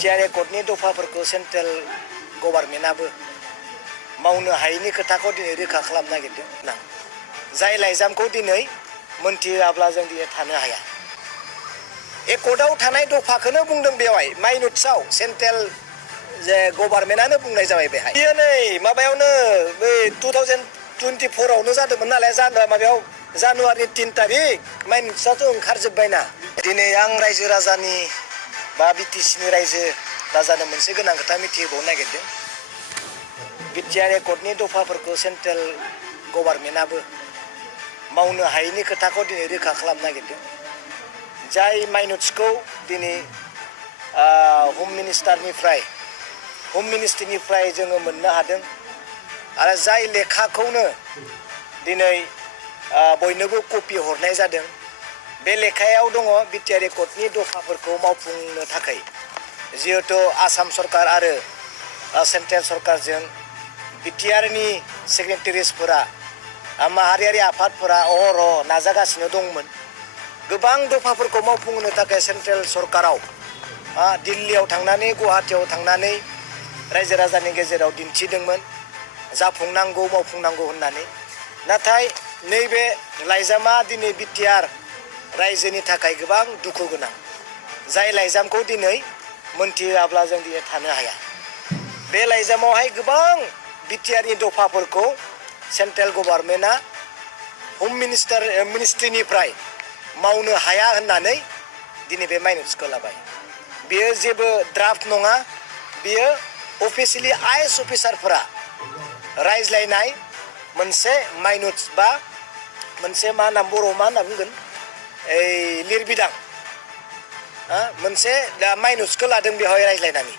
BTR एकर्डनि दफाफोरखौ central गभर्नमेन्टआबो मावनो हायैनि खोथाखौ दिनै रोखा खालामनो नागिरदों। जाय लाइजामखौ दिनै मोनथियाब्ला जों दिनै थानो हाया। एकर्डआव थानाय दफाखौनो बुंदों बेवहाय माइनुट्सआव सेन्ट्रेल जे गभर्नमेन्टआनो बुंनाय जाबाय बेहाय। बियो नै माबायावनो बै 2024आवनो जादोंमोन नालाय माबायाव जानुवारि 3 तारिख माइनुट्सआथ' ओंखारजोब्बायना। दिनै आं रायजो राजानि बा बिटिसिनि रायजो राजानो मोनसे गोनां खोथा मिथिहोबावनो नागिरदों। बिटिआर एकर्डनि दफाफोरखौ सेन्ट्रेल गभर्नमेन्टआबो मावनो हायैनि खोथाखौ दिनै रोखा खालामनो नागिरदों। जाय माइनुट्सखौ दिनै हम मिनिस्ट्रिनिफ्राय जोङो मोननो हादों आरो जाय लेखाखौनो दिनै बयनोबो कपि हरनाय जादों। बे लेखायाव दङ बिटिआर एकर्डनि दफाफोरखौ मावफुंनो थाखाय जिहेतु आसाम सरकार आरो सेन्ट्रेल सरकारजों बिटिआरनि सिगनेटारिसफोरा माहारियारि आफादफोरा अहरह नाजागासिनो दंमोन। गोबां दफाफोरखौ मावफुंनो थाखाय सेन्ट्रेल सरकाराव दिल्लीयाव थांनानै गुवाहाटीयाव थांनानै रायजो राजानि गेजेराव दिन्थिदोंमोन जाफुंनांगौ मावफुंनांगौ होननानै। नाथाय नैबे लाइजामा दिनै बिटिआर रायजोनि थाखाय गोबां दुखु गोनां। जाय लाइजामखौ दिनै मोनथियाब्ला जों दिनै थानो हाया। बे लाइजामावहाय गोबां बिटिआरनि दफाफोरखौ सेन्ट्रेल गभर्नमेन्टआ हम मिनिस्ट्रिनिफ्राय मावनो हाया होननानै दिनै बे माइनुट्सखौ लाबाय। बेयो जेबो ड्राफ्ट नङा, बेयो अफिसियेलि आइएएस अफिसारफोरा रायज्लायनाय मोनसे माइनुट्स बा मोनसे मा होनना बर'आव मा होनना बुंगोन लिरबिदां मोनसे माइनुट्सखौ लादों बेवहाय रायज्लायनानै।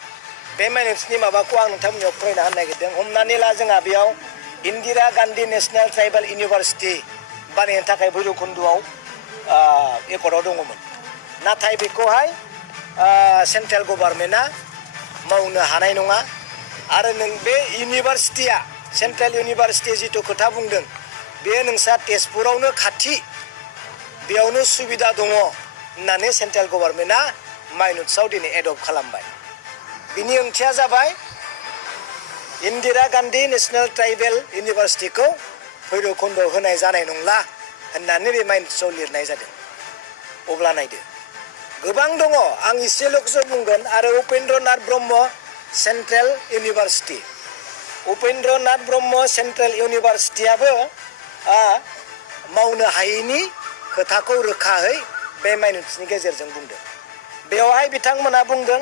बे माइनुट्सनि माबाखौ आं नोंथांमोननियाव फरायना होनो नागिरदों। हमनानै ला जोंहा बेयाव Indira Gandhi national tribal university बानायनो थाखाय भैरबकुन्द'आव एकर्डआव दङमोन। नाथाय बेखौहाय सेन्ट्रेल गभर्नमेन्टआ मावनो हानाय नङा। आरो नों बे इउनिभारसिटिया सेन्ट्रेल इउनिभारसिटि जिथु खोथा बुंदों बे नोंसा तेजपुरावनो खाथि बेयावनो सुबिदा दङ होननानै सेन्ट्रेल गभर्नमेन्टआ माइनुट्सआव दिनै एडप्ट खालामबाय। बिनि ओंथिया जाबाय इन्दिरा गान्धी नेशनेल ट्राइबेल इउनिभारसिटिखौ भैरबकुन्द'आव होनाय जानाय नंला होननानै बे माइनुट्सआव लिरनाय जादों। अब्ला नायदो गोबां दङ, आं एसेल'सो बुंगोन। आरो Upendranath Brahma central university, Upendranath Brahma central इउनिभारसिटियाबो मावनो हायैनि खोथाखौ रोखायै बे माइनुट्सनि गेजेरजों बुंदों। बेवहाय बिथांमोना बुंदों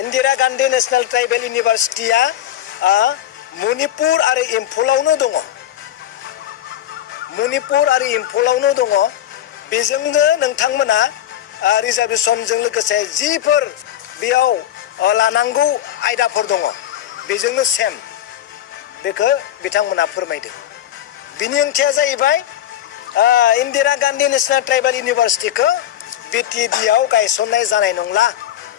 इन्दिरा गान्धी नेशनेल ट्राइबेल इउनिभारसिटिया मणिपुर आरो इम्फलावनो दङ। मणिपुर आरो इम्फलावनो दङ। बेजोंनो नोंथांमोना रिजार्भेसनजों लोगोसे जिफोर बेयाव लानांगौ आयदाफोर दङ बेजोंनो सेम बेखौ बिथांमोना फोरमायदों। बिनि ओंथिया जाहैबाय इन्दिरा गान्धी नेशनेल ट्राइबेल इउनिभारसिटिखौ बिटिडिआव गायसननाय जानाय नंला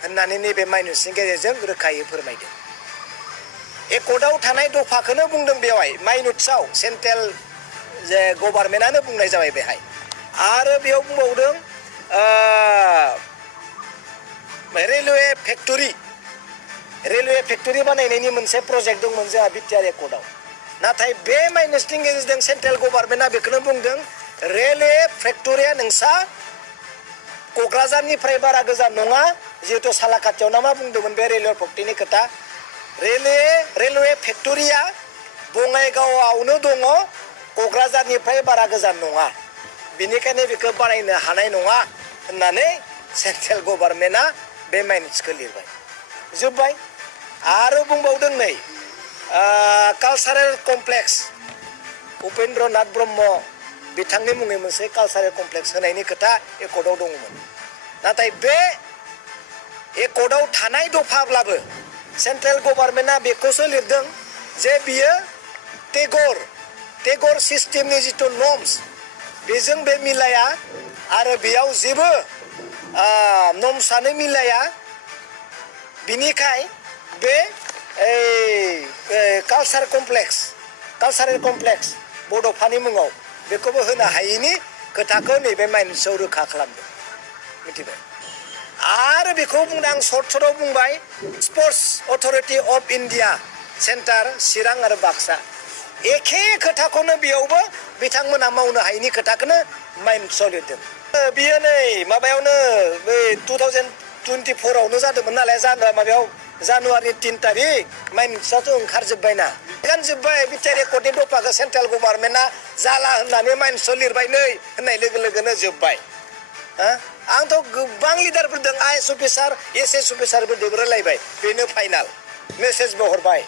होननानै नैबे माइनुट्सनि गेजेरजों रोखायै फोरमायदों। एकर्डआव थानाय दफाखौनो बुंदों बेवहाय माइनुट्सआव सेन्ट्रेल जे गभर्नमेन्टआनो बुंनाय जाबाय बेहाय। आरो बेयाव बुंबावदों रेलवे फेक्टरि बानायनायनि मोनसे प्रजेक्ट दंमोन जोंहा बिटिआर एकर्डआव। नाथाय बे माइनुट्सनि गेजेरजों सेन्ट्रेल गभर्नमेन्टआ बेखौनो बुंदों रेलवे फेक्टरिया नोंसा क'क्राझारनिफ्राय बारा गोजान नङा। जिहेतु सालाकाटियाव ना मा बुंदोंमोन बे रेलवे फेक्टरिनि खोथा। रेलवे फेक्टरिया बङाइगावआवनो दङ, क'क्राझारनिफ्राय बारा गोजान नङा। बेनिखायनो बेखौ बानायनो हानाय नङा होननानै सेन्ट्रेल गभर्नमेन्टआ बे माइनुट्सखौ लिरबाय। जोब्बाय। आरो बुंबावदों नै कालचारेल कमप्लेक्स, उपेन्द्रनाथ ब्रह्म बिथांनि मुङै मोनसे कालचारेल कमप्लेक्स होनायनि खोथा एकर्डआव दङमोन। नाथाय बे एकर्डआव थानाय दफाब्लाबो सेन्ट्रेल गभर्नमेन्टआ बेखौसो लिरदों जे बियो टेगर सिस्टेमनि जिथु नर्म्स बेजों बे मिलाया आरो बेयाव जेबो नर्म्सआनो मिलाया। बिनिखाय बे कालचारेल कमप्लेक्स बड'फानि मुङाव बेखौबो होनो हायैनि खोथाखौ नैबे माइनुट्सआव रोखा खालामदों। मिथिबाय? आरो बेखौ बुंदों आं सर्टआव बुंबाय Sports Authority of India centre Chirang आरो बाक्सा एखे खोथाखौनो बेयावबो बिथांमोना मावनो हायैनि खोथाखौनो माइनसाव लिरदों बियो नै माबायावनो बै 2024 आवनो जादोंमोन नालाय माबायाव जानुवारि 3 तारिख माइनसाथ' ओंखारजोब्बायना ओंखारजोब्बाय बिटिआर एकर्डनि दफाखौ सेन्ट्रेल गभर्नमेन्टआ जाला होननानै माइनसाव लिरबाय नै होननाय लोगो लोगोनो जोब्बाय आंथ' गोबां लिडारफोरजों आइएस अफिसार एसएस अफिसारफोरजों रायलायबाय बेनो फाइनाल मेसेजबो हरबाय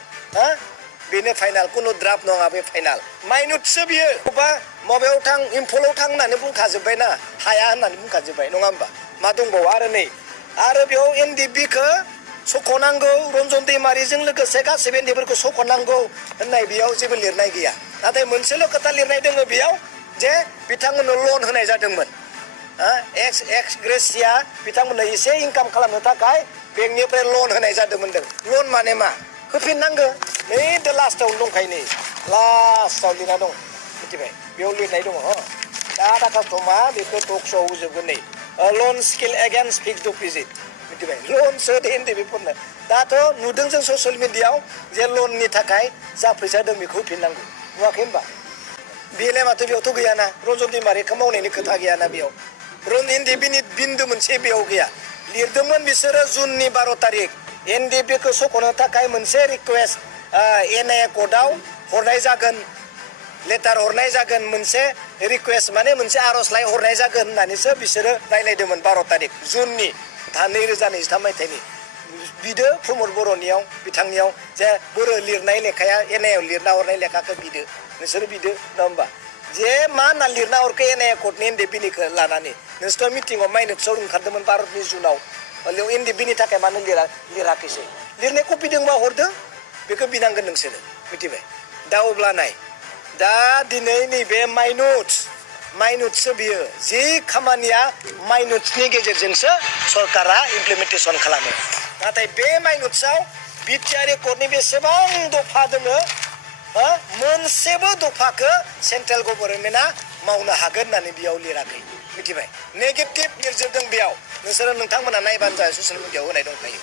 बेनो फाइनाल कुनु ड्राफ्ट नङा बे फाइनाल माइनुटसो बियो बबेबा माबायाव थां इम्फलाव थां होननानै बुंखाजोब्बायना हाया होननानै बुंखाजोब्बाय नङा होमबा मा दंबावो आरो नै आरो बेयाव एनडिपिखौ सख'नांगौ रन्जन दैमारिजों लोगोसे गासैबो एनडिपिफोरखौ सख'नांगौ होननाय बेयाव जेबो लिरनाय गैया नाथाय मोनसेल' खोथा लिरनाय दङ बेयाव जे बिथांमोननो लन होनाय जादोंमोन एक्स ग्रेसिया बिथांमोननो एसे इनकाम खालामनो थाखाय बेंकनिफ्राय लन होनाय जादोंमोन लन माने मा होफिननांगौ नै दा लास्टआवनो दंखायो नै लास्टआव लिरना दं मिथिबाय बेयाव लिरनाय दङ दा कास्टमा बेखौ टक्सआव होजोबगोन नै लन स्किल एगेन्स्ट फिक्स डिप'जिट मिथिबाय लनसो एनडिपिफोरनो दाथ' नुदों जों ससियेल मिडियायाव जे लननि थाखाय जा फैसा दं बेखौ होफिननांगौ नुवाखै होनबा बेलाय माथो बेयावथ' गैयाना रन्जन दैमारिखौ मावनायनि खोथा गैयाना बेयाव एनडिपिनि बिन्दु मोनसे बेयाव गैया लिरदोंमोन बिसोरो जुननि 12 तारिख एनडिपिखौ सख'नो थाखाय मोनसे रिकुवेस्ट एनआइए कर्टआव हरनाय जागोन लेटार हरनाय जागोन मोनसे रिकुवेस्ट माने मोनसे आर'जलाइ हरनाय जागोन होननानैसो बिसोरो रायलायदोंमोन 12 तारिख जुननि 2023 मायथाइनि बिदो प्रमद बर'नियाव बिथांनियाव जे बर' लिरनाय लेखाया एनआइएआव लिरना हरनाय लेखाखौ बिदो नोंसोरो बिदो नङा होमबा जे मा होनना लिरना हरखो एनआइए कर्टनि एनडिपिनिखौ लानानै नोंसोरथ' मिटिङाव माइनसाव ओंखारदोंमोन भारतनि जुनाव एनडिपिनि थाखाय मानो लिराखैसै लिरनाय कपि दंबा हरदो बेखौ बिनांगोन नोंसोरो मिथिबाय दा अब्ला नाय दा दिनै नैबे माइनुटसो बियो जि खामानिया माइनुटसनि गेजेरजोंसो सरकारा इमप्लिमेन्टेसन खालामो नाथाय बे माइनुटसआव बिटिआर एकर्डनि बेसेबां दफा दङो मोनसेबो दफाखौ सेन्ट्रेल गभर्नमेन्टआ मावनो हागोन होननानै बेयाव लिराखै मिथिबाय नेगेटिभ लिरजोबदों बेयाव नोंसोरो नोंथांमोना नायबानो जायो ससियेल मिडियायाव होनाय दंखायो